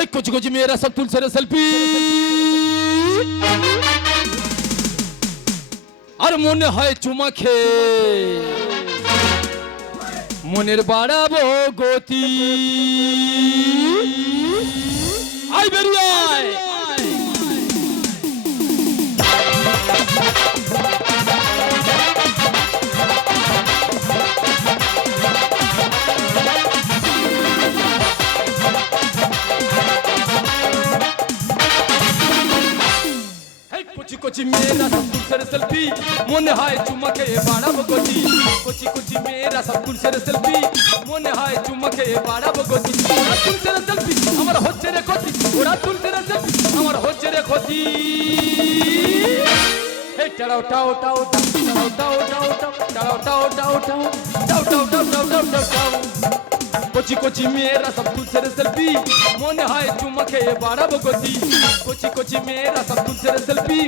এই কচি মেয়েরা সব তুলছে রে সেলফি আর মনে হয় চুমা খেয়ে মনের বাড়াবো গতি। আই বেরিয়ে কচি মেয়েরা সব তুলছে রে সেলফি মনে হয় চুমাকে বাড়াবো গতি কচি কচি মেয়েরা সব তুলছে রে সেলফি মনে হয় চুমাকে বাড়াবো গতি ওরা তুলছে রে সেলফি আমার হচ্ছে রে ক্ষতি ওরা তুলছে রে সেলফি আমার হচ্ছে রে ক্ষতি এই টাও টাও টাও টাও টাও টাও টাও টাও টাও টাও টাও টাও টাও টাও টাও টাও টাও টাও কচি কচি মেয়েরা সব তুলছে সেলফি মনে হয় চুমাকে বাড়াবো গতি কচি কচি মেয়েরা সব তুলছে সেলফি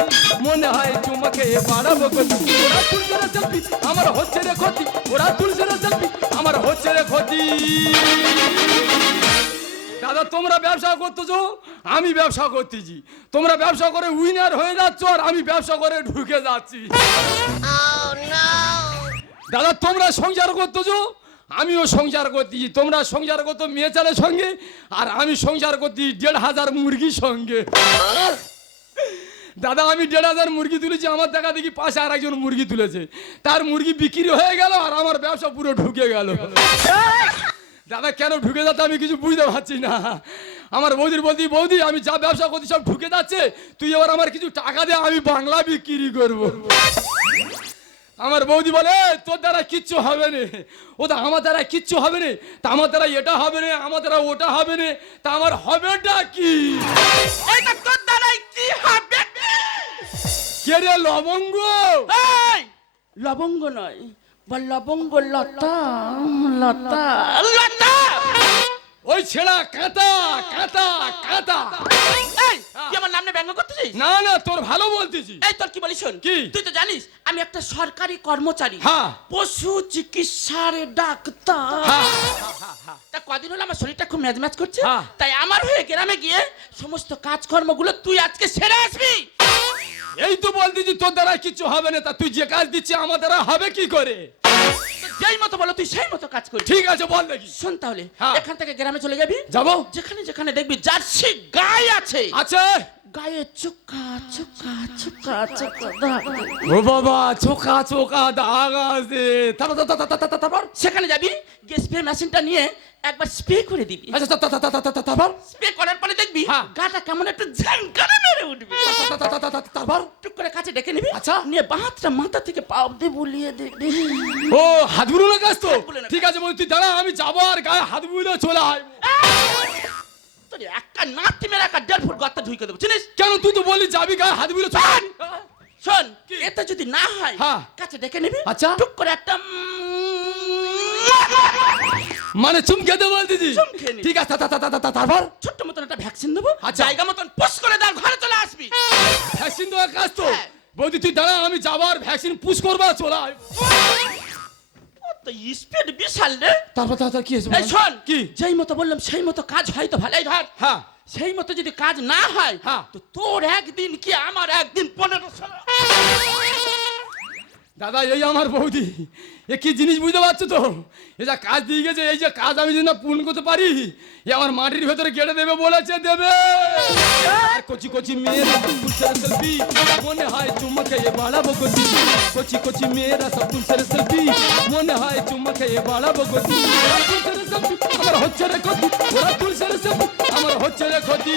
মনে হয় চুমাকে বাড়াবো গতি ওরা তুলছে রে সেলফি আমার হচ্ছে রে ক্ষতি ওরা তুলছে রে সেলফি আমার হচ্ছে রে ক্ষতি দাদা তোমরা ব্যবসা করতেছো আমি ব্যবসা করতেছি তোমরা ব্যবসা করে উইনার হয়ে যাচ্ছ আর আমি ব্যবসা করে ঢুকে যাচ্ছি দাদা তোমরা সংসার করতেছো আমিও সংসার করতেছি তোমরা সংসার করতো মেয়ে ছেলের সঙ্গে, আর আমি সংসার করতেছি দেড় হাজার মুরগির সঙ্গে। দাদা, আমি দেড় হাজার মুরগি তুলেছি, আমার দেখা দেখি পাশে আর একজন মুরগি তুলেছে। তার মুরগি বিক্রি হয়ে গেল, আর আমার ব্যবসা পুরো ঢুকে গেল। দাদা, কেন ঢুকে যাচ্ছে আমি কিছু বুঝতে পারছি না। আমার বৌদির বলতি বৌদি, আমি যা ব্যবসা করছি সব ঢুকে যাচ্ছে, তুই এবার আমার কিছু টাকা দে, আমি বাংলা বিক্রি করব। আমার বৌদি বলে তোর দ্বারা কিচ্ছু হবে না। ও তো আমার দ্বারা কিচ্ছু হবে না। তা আমার দ্বারা এটা হবে না আমার দ্বারা ওটা হবে না। তা আমার হবেটা কি? এইটা তোর দ্বারাই কি হবে? কে রে লবঙ্গ? এই! লবঙ্গ নয় বা লবঙ্গ লতা লতা। লতা! ওই ছেঁড়া কাঁটা কাঁটা কাঁটা। এই তুই আমার নামে ব্যঙ্গ করতেছিস? না না তোর ভালো বলতেছি। এই তোর কি বলিস শোন? কি? তুই তো জানিস আমি একটা সরকারি কর্মচারী। হ্যাঁ। পশু চিকিৎসার ডাক্তার। তা কদিন হলো আমার শরীরটা খুব ম্যাজ ম্যাজ করছে। তাই আমার হয়ে গ্রামে গিয়ে সমস্ত কাজকর্মগুলো তুই আজকে সেরে আসবি। এই তো বলতেছি তোর দ্বারা কিচ্ছু হবে না। তা তুই যে কাজ দিচ্ছি আমার দ্বারা হবে কি করে? যেই মতো বলো তুই সেই মতো কাজ ঠিক আছে বল দেখি। শোন তাহলে হ্যাঁ। এখান থেকে গ্রামে চলে যাবি? যাব। যেখানে যেখানে দেখবি জার্সি গাই আছে। আছে। গায়ে চুকা চুকা দাগ। ও বাবা চোখা চোখা দাগ আছে। তারপর। সেখানে যাবি? গিয়ে স্প্রে মেশিনটা নিয়ে একবার স্প্রে করে দিবি আচ্ছা তা- তা- তা- তা- তা- তা- তারপর স্প্রে করার পরে দেখবি হ্যাঁ। গাটা কেমন একটু ঝাঙ্কারে মেরে উঠবি তা- তা- তা- তা- তা- তারপর টুক করে কাছে ডেকে নিবি আচ্ছা। নিয়ে বাঁধটা মাথা থেকে পা অব্দি বুলিয়ে দিবি ও হাত বুলো কাজ তো ঠিক আছে বল তুই দাঁড়া আমি যাব আর গায়ে হাত বুলে চলে আয় তোর একটা নাতি মেরে একটা দেড় ফুট গর্ত ঢুকে দেবো চিনিস কেন তুই তো বলি যাবি গায়ে হাত বুলে চলে আয়। শোন এতে যদি না হয় হ্যাঁ। কাছে ডেকে নিবি আচ্ছা। টুক করে একটা মানে চুমকে দে বলতেছি চুমকে নি। ঠিক আছে তা- তা- তা- তা- তা- তারপর ছোট্ট মতন একটা ভ্যাকসিন দেবো আচ্ছা। জায়গা মতন পুশ করে দেওয়ার ঘরে চলে আসবি ভ্যাকসিন দেওয়ার কাজ তো হ্যাঁ। বৌদি তুই দাঁড়া আমি যাব আর ভ্যাকসিন পুশ করব আর চলে আয় ও তো স্পিড বিশাল রে তারপর তারপর কি হয়েছে এই বল? শোন কি যেই মতো বললাম সেই মতো কাজ হয় তো ভালোই ধর হ্যাঁ সেই মতো যদি কাজ না হয় হ্যাঁ। তো তোর একদিন কি আমার একদিন পনেরো ষোলো দাদা এই আমার বৌদি এ কি জিনিস বুঝতে পারছ তো? এ যা কাজ দিয়ে গেছে এই যে কাজ আমি যদি না পূর্ণ করতে পারি এ আমার মাটির ভেতরে কেটে দেবে বলেছে দেবে। কচি কচি মেয়েরা তুলছে সেলফি মনে হয় চুম্মা খেয়ে বাড়াবো গতি। কচি কচি মেয়েরা সব তুলছে সেলফি মনে হয় চুম্মা খেয়ে বাড়াবো selfie, আমার হচ্ছে রে ক্ষতি। ওরা তুলছে রে selfie, আমার হচ্ছে রে ক্ষতি।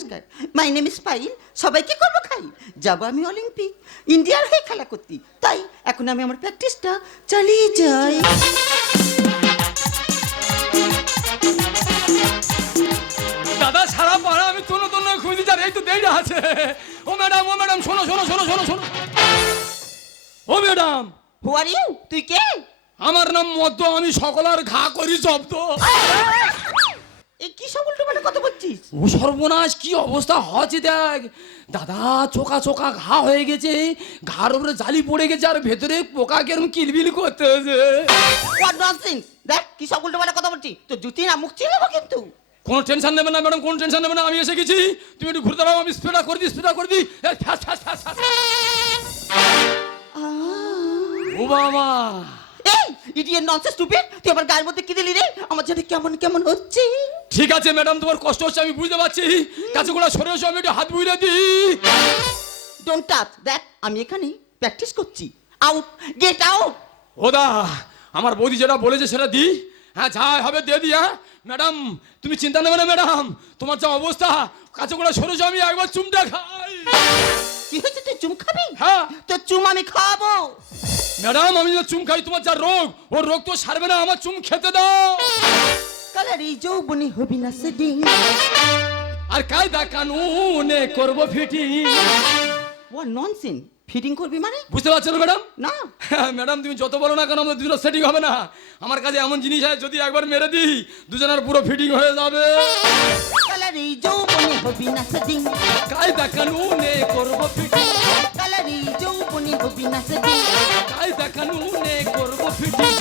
নমস্কার। মাই নেম ইস পাইল সবাইকে করব খাই। যাব আমি অলিম্পিক ইন্ডিয়ার হয়ে খেলা করতে। তাই এখন আমি আমার প্র্যাকটিসটা চালিয়ে যাই। দাদা সারা পাড়া আমি তনু তনু খুঁজি যার এই তো দেরি আছে। ও ম্যাডাম ও ম্যাডাম শোনো শোনো শোনো শোনো শোনো। ও ম্যাডাম। হু আর ইউ তুই কে? আমার নাম মদ্য। আমি সকলার ঘা করি জব্দ। এই কি সব উল্টো পাল্টা কথা বলছিস? ও সর্বনাশ কি অবস্থা হচ্ছে দেখ। দাদা চোকা চোকা ঘা হয়ে গেছে ঘাড় উপরে জালি পড়ে গেছে আর ভেতরে পোকা কেরম কিলবিল করতে হয়েছে। হোয়াট ননসেন্স দেখ কি সব উল্টো পাল্টা কথা বলছিস? তো জুতি না মুখ চিনে কিন্তু। কোনো টেনশন নেবে না ম্যাডাম কোনো টেনশন নেবে না আমি এসে গেছি। তুমি একটু ঘুরে দাঁড়াও আমি স্প্রেটা করে দিই স্প্রেটা করে দিই। ও বাবা! এই ননসেন্স স্টুপিড তুই আমার গায়ের মধ্যে কি দিলি রে? আমার জন্য কেমন কেমন হচ্ছে। ঠিক আছে ম্যাডাম তোমার কষ্ট হচ্ছে আমি বুঝতে পারছি। কাছে গোড়া সরে এসো আমি একটু হাত বুঝে দিই। ডোন্ট টাচ দেখ আমি এখানে প্র্যাকটিস করছি। আউট গেট আউট ওদা আমার বৌদি যেটা বলেছে সেটা দি। হ্যাঁ যা হবে দিয়ে দি হ্যাঁ। ম্যাডাম তুমি চিন্তা নেবে না ম্যাডাম তোমার যা অবস্থা কাছে গোড়া সরে আমি একবার চুমটা খাই। কি হয়েছে তুই চুম খাবি? হ্যাঁ। তোর চুম আমি খাব। ম্যাডাম আমি যে চুম খাই তোমার যা রোগ ও রোগ তো সারবে না আমার চুম খেতে দাও। কালার এই যৌবনে হবি না সেডিং আর কায়দা কানুনে করব ফিটি ও ননসেন ফিটিং করবি মানে? বুঝতে পারছ না ম্যাডাম? না। ম্যাডাম তুমি যত বলো না কেন আমাদের দুজনের সেটিং হবে না। আমার কাছে এমন জিনিস আছে যদি একবার মেরে দিই দুজনের পুরো ফিটিং হয়ে যাবে। কালার যৌবনে হবি না সেডিং কায়দা কানুনে করব ফিটিং কালার এই যৌবনে হবি না সেডিং কায়দা করব ফিটিং।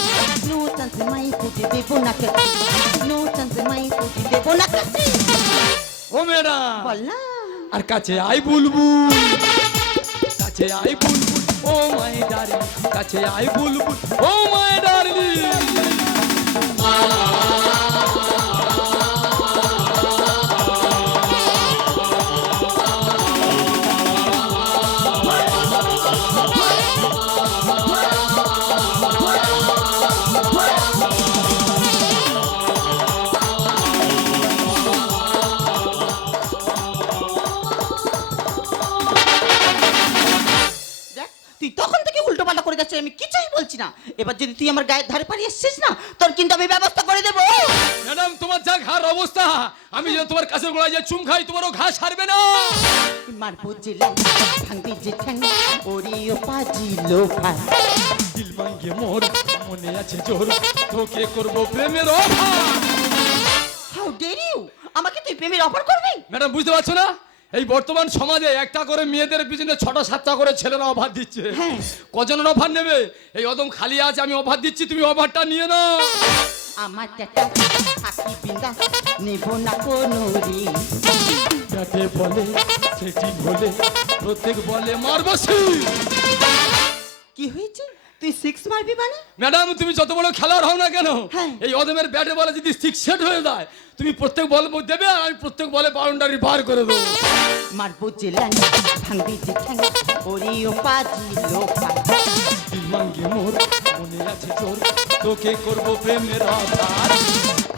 নো চান্স মাই ফুটি দেবো না কাছে। নো চান্স মাই ফুটি দেবো না কাছে। ও ম্যাডাম। বল না। আর কাছে আই বুলবুল। কাছে আই বুলবুল। ও মাই ডার্লিং। কাছে আই বুলবুল। ও মাই ডার্লিং। তুই আমার গায়ের ধারে পাড়ি এসছিস না? তোর কিন্তু আমি ব্যবস্থা করে দেবো। ম্যাডাম তোমার যা ঘাড় অবস্থা আমি যে তোমার কাছে গোড়ায় যে চুম খাই তোমারও ঘা সারবে না। মারবো যে ল্যাং, ভাঙবি যে ঠ্যাং ওরিও পাজি লোফা দিল ভাঙ্গে মোর মনে আছে জোর তোকে করব প্রেমের অফার। হাউ ডেয়ার ইউ আমাকে তুই প্রেমের অফার করবি? ম্যাডাম বুঝতে পারছ না? এই বর্তমান সমাজে একটা করে মেয়েদের পিছনে ছটা সাতটা করে ছেলেরা অফার দিচ্ছে। হ্যাঁ। কজনের অফার নেবে? এই অদম খালি আছে আমি অফার দিচ্ছি তুমি অফারটা নিয়ে নাও। আমার টাটা থাকি বিন্দা নেব না কোনো ঋণ। যাকে বলে সেটি বলে প্রত্যেক বলে মারবসি কি হয়েছে? তুই সিক্স মারবি মানে? ম্যাডাম তুমি যত বড় খেলার হও না কেন হ্যাঁ। এই অদমের ব্যাটে বলে যদি সিক্স সেট হয়ে যায় তুমি প্রত্যেক বল দেবে আর আমি প্রত্যেক বলে বাউন্ডারি বার করে দেবো। মারবো ল্যাং, ভাঙবি যে ঠ্যাং ওরিও পাজি দিল ভাঙ্গে মোর মনে আছে জোর তোকে করব প্রেমের অফার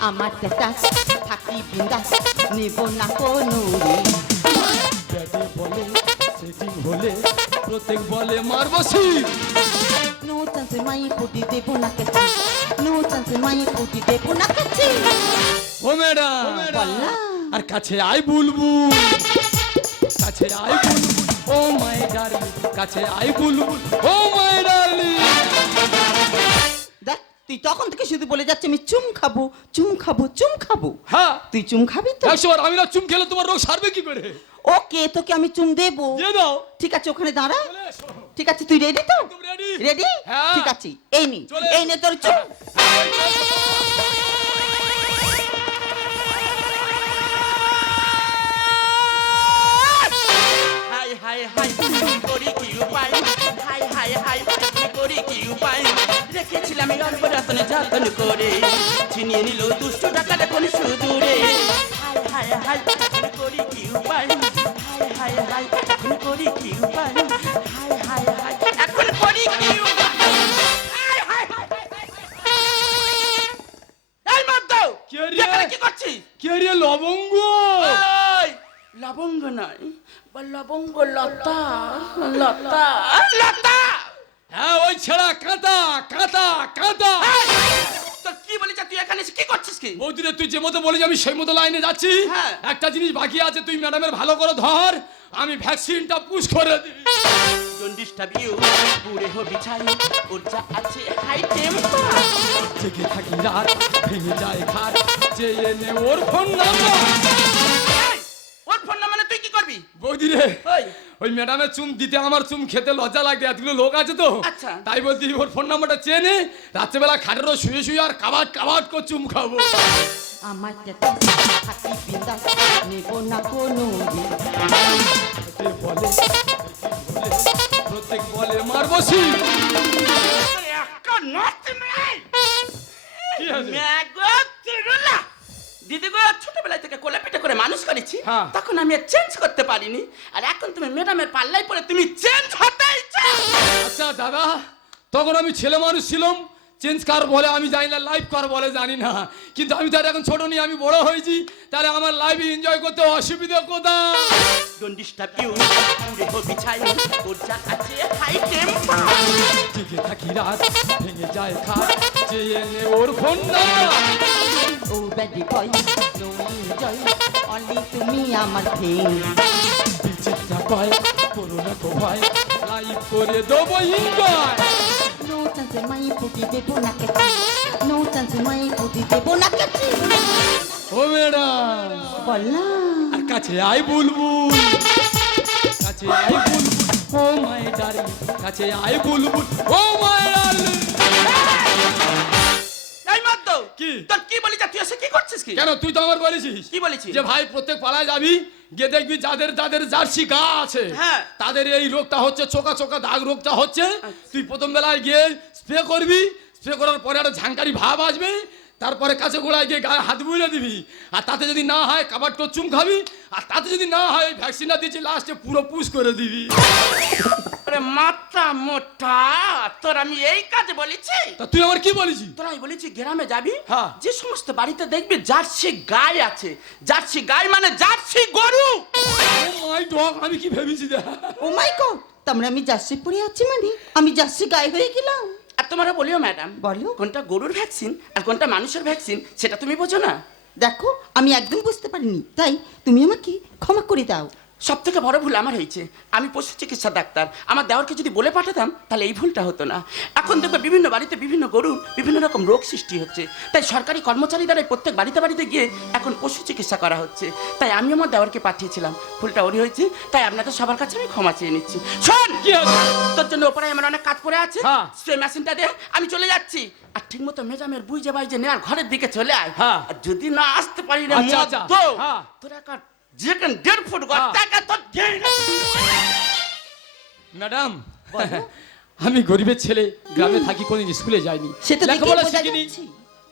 আমার টাটা থাকি বিন্দা নেব না কোনো ব্যাটে বলে সেটিং হলে প্রত্যেক বলে মারবসি নো ও ম্যাডাম আর কাছে বুলবুল কাছে বুলবুল ও মাই ডার্লিং কাছে বুলবুল ও মাই ডার্লিং। দেখ তুই তখন থেকে শুধু বলে যাচ্ছে আমি চুম খাব চুম খাব চুম খাব। হ্যাঁ। তুই চুম খাবি তো? একশো বার আমি না চুম খেলে তোমার রোগ সারবে কি করে? ওকে তোকে আমি চুম দেবো। দিয়ে দাও। ঠিক আছে ওখানে দাঁড়া। ঠিক আছে তুই রেডি তো? রেডি হ্যাঁ। ঠিক আছে এই নি এই নে তোর চুপ হাই হাই হাই কি করি কি উপায়? হাই হাই হাই কি করি কি উপায়? রেখেছিলাম অল্প রতনে যতন করে। ছিনিয়ে নিল দুষ্ট টাকা দেখুন সুদূরে। হাই হাই হাই করি কি উপায়? হাই হাই হাই করি কি উপায়? লবঙ্গ লতা লতা। লতা! হ্যাঁ ওই ছেড়া কাঁদা কাঁদা কাঁদা। তোর কি বলিস তুই এখানে এসে কি করছিস কি? বৌদিরে তুই যে মতো বলেছি আমি সেই মতো লাইনে যাচ্ছি। হ্যাঁ। একটা জিনিস বাকি আছে তুই ম্যাডামের ভালো করে ধর আমি ভ্যাকসিনটা পুশ করে দিই জন্ডিসটা বিউ পুরে হবি ছাই ওর যা আছে হাই টেম্পার জেগে থাকি রাত ভেঙে যায় খাট চেয়ে নে ওর ফোন নাম্বার। করবি বৌদিরে ওই। ম্যাডামের চুম দিতে আমার চুম খেতে লজ্জা লাগে এতগুলো লোক আছে তো। আচ্ছা। তাই বলছি ওর ফোন নাম্বারটা চেনে রাত্রেবেলা খাটেরও শুয়ে শুয়ে আর কাবাট কাবাট করে চুম খাব। আমার ট্যাটাস হাতি বিন্দাস নেব না কোনো বলে প্রত্যেক বলে মার একটা কি আছে? দিদি গো ছোটবেলায় থেকে কোলে পিঠে করে মানুষ করেছি হ্যাঁ। তখন আমি চেঞ্জ করতে পারিনি। আর এখন তুমি ম্যাডামের পাল্লাই পরে তুমি চেঞ্জ হতেই আচ্ছা দাদা তখন আমি ছেলে মানুষ ছিলাম চেঞ্জ কার বলে আমি জানি না লাইফ কার বলে জানি না। কিন্তু আমি তার এখন ছোট নিয়ে আমি বড় হয়েছি তাহলে আমার লাইফ এনজয় করতে অসুবিধা কোথায়? ডোন্ট ডিস্টার্ব ইউ পুরে হবি ছাই ওর যা আছে হাই টেম্পার জেগে থাকি রাত ভেঙে যায় খাট চেয়ে নে ওর phone number oh baddie boy no enjoy only তুমি আমার ফ্রেন্ড বিচিত্রা কয় করোনা কো ভয় লাইফ করে দেবো এনজয় নো চান্সে মাই পুটি দেবো না কেছি নো চান্সে মাই পুটি দেবো না কেছি ও ম্যাডাম। বল না আর কাছে আই বুলবুল। কাছে আই বুলবুল। ও মাই ডার্লিং। কাছে আই বুলবুল। ও মাই ডার্লিং। কি? তোর কি বলি যা তুই এসে কি করছিস কি কেন তুই তো আমার বলেছিস কি বলেছিস যে ভাই প্রত্যেক পাড়ায় যাবি গিয়ে দেখবি যাদের যাদের জার্সি গা আছে হ্যাঁ। তাদের এই রোগটা হচ্ছে চোকা চোকা দাগ রোগটা হচ্ছে তুই প্রথম বেলায় গিয়ে স্প্রে করবি স্প্রে করার পরে একটা ঝাঙ্কারি ভাব আসবে তারপরে কাছে গোড়ায় গিয়ে গায়ে হাত বুলে দিবি। আর তাতে যদি না হয় কাবার তো চুম খাবি। আর তাতে যদি না হয় ভ্যাকসিনটা দিচ্ছি লাস্টে পুরো পুষ করে দিবি। আরে মাথা মোটা তোর আমি এই কাজে বলেছি? তা তুই আমার কি বলেছিস? তোরা আমি বলেছি গ্রামে যাবি হ্যাঁ। যে সমস্ত বাড়িতে দেখবি জার্সি গাই আছে। জার্সি গাই মানে জার্সি গরু। ও মাই ডগ আমি কি ভেবেছি ও মাই গড তোমরা আমি জার্সি পরে আছি মানে? আমি জার্সি গায়ে হয়ে গেলাম। তোমরা বলিও ম্যাডাম বলো। কোনটা গরুর ভ্যাকসিন আর কোনটা মানুষের ভ্যাকসিন সেটা তুমি বোঝো না। দেখো আমি একদম বুঝতে পারিনি। তাই তুমি আমাকে ক্ষমা করে দাও। সব থেকে বড় ভুল আমার হয়েছে। আমি পশু চিকিৎসা ডাক্তার। আমার দেওয়ারকে যদি বলে পাঠাতাম তাহলে এই ভুলটা হতো না। এখন দেখবে বিভিন্ন বাড়িতে বিভিন্ন গরুর বিভিন্ন রকম রোগ সৃষ্টি হচ্ছে। তাই সরকারি কর্মচারী দ্বারাই প্রত্যেক বাড়িতে বাড়িতে গিয়ে এখন পশু চিকিৎসা করা হচ্ছে। তাই আমি আমার দেওয়ারকে পাঠিয়েছিলাম। ভুলটা ওরই হয়েছে। তাই আপনাদের সবার কাছে আমি ক্ষমা চেয়ে নিচ্ছি। শোন! তোর জন্য ওপরে আমার অনেক কাজ পড়ে আছে। হ্যাঁ। সেই মেশিনটা দে আমি চলে যাচ্ছি। আর ঠিক মতো মেজামের বুঝে বাইজে নেওয়ার ঘরের দিকে চলে আয়। হ্যাঁ। আর যদি না আসতে পারি না আচ্ছা, আচ্ছা। হ্যাঁ। তোর একটা যেখানে দেড় ফুট হ্যাঁ। টাকা দেড় ম্যাডাম আমি গরিবের ছেলে গ্রামে থাকি কোনদিন স্কুলে যাইনি। তো লেখাপড়া শিখিনি।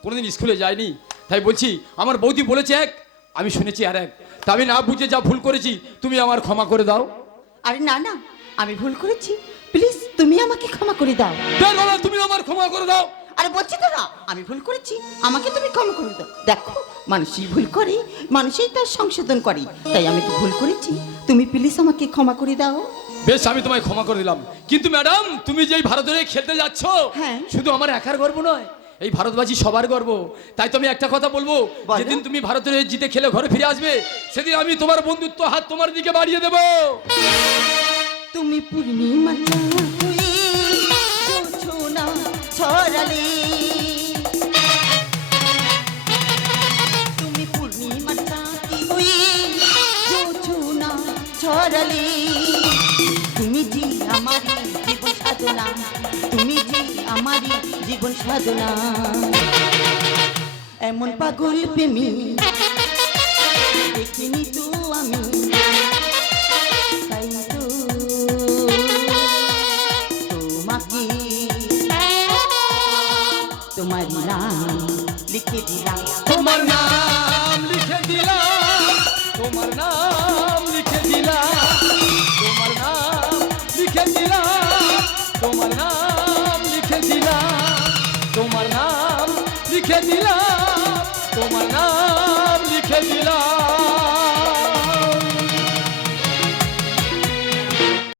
কোনোদিন স্কুলে যাইনি। তাই বলছি আমার বৌদি বলেছে এক আমি শুনেছি আর এক। তা আমি না বুঝে যা ভুল করেছি তুমি আমার ক্ষমা করে দাও। আরে না না আমি ভুল করেছি। প্লিজ তুমি আমাকে ক্ষমা করে দাও। তুমি আমার ক্ষমা করে দাও। আরে বলছি তো না আমি ভুল করেছি? আমাকে তুমি ক্ষমা করে দাও। দেখো মানুষই ভুল করে মানুষই তার সংশোধন করে। তাই আমি তো ভুল করেছি? তুমি প্লিজ আমাকে ক্ষমা করে দাও। বেশ আমি তোমায় ক্ষমা করে দিলাম। কিন্তু ম্যাডাম তুমি যেই ভারতের হয়ে খেলতে যাচ্ছ হ্যাঁ। শুধু আমার একার গর্ব নয় এই ভারতবাসী সবার গর্ব। তাই তো আমি একটা কথা বলব বলো। যেদিন তুমি ভারতের হয়ে জিতে খেলে ঘরে ফিরে আসবে সেদিন আমি তোমার বন্ধুত্ব হাত তোমার দিকে বাড়িয়ে দেবো। তুমি পূর্ণিমা জীবন সাধনা। এমন পাগল প্রেমী দেখিনি তো আমি।